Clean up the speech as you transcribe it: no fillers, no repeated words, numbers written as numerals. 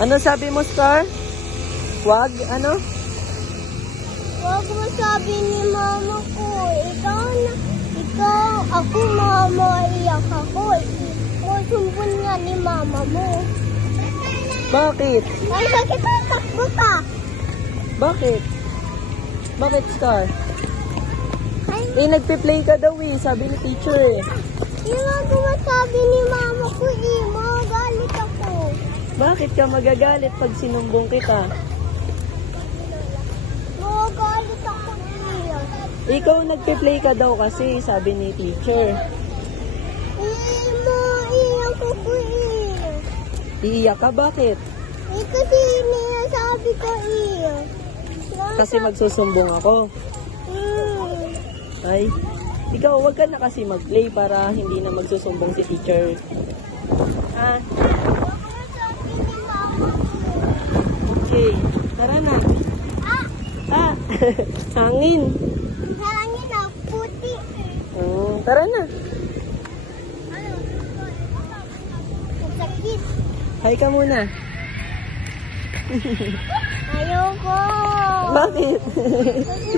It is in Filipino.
Ano sabi mo, Star? Wag, ano? Huwag mo sabi ni mama ko, ikaw, ako mama, iyak ako. Sumbon nga ni mama mo. Bakit? Ay, sakit ang takbo ka. Bakit? Bakit, Star? Ay, Eh, nagpe-play ka daw eh, sabi ni teacher eh. yung mga sabi ni mama ko, magalit ako. Bakit ka magagalit pag sinumbong kita? Magalit ako niya. Ikaw nagpe-play ka daw kasi, sabi ni teacher. Iyak ako Iiyak ka, bakit? kasi niya sabi ko Kasi magsusumbong ako. Ay, ikaw wag ka na kasi mag-play para hindi na magsusumbong si teacher. Ah, okay. Tara na. Ah, hangin. Hangin na puti. Tara na. Sakit. Hi ka muna. Ayoko. Bakit? Kasi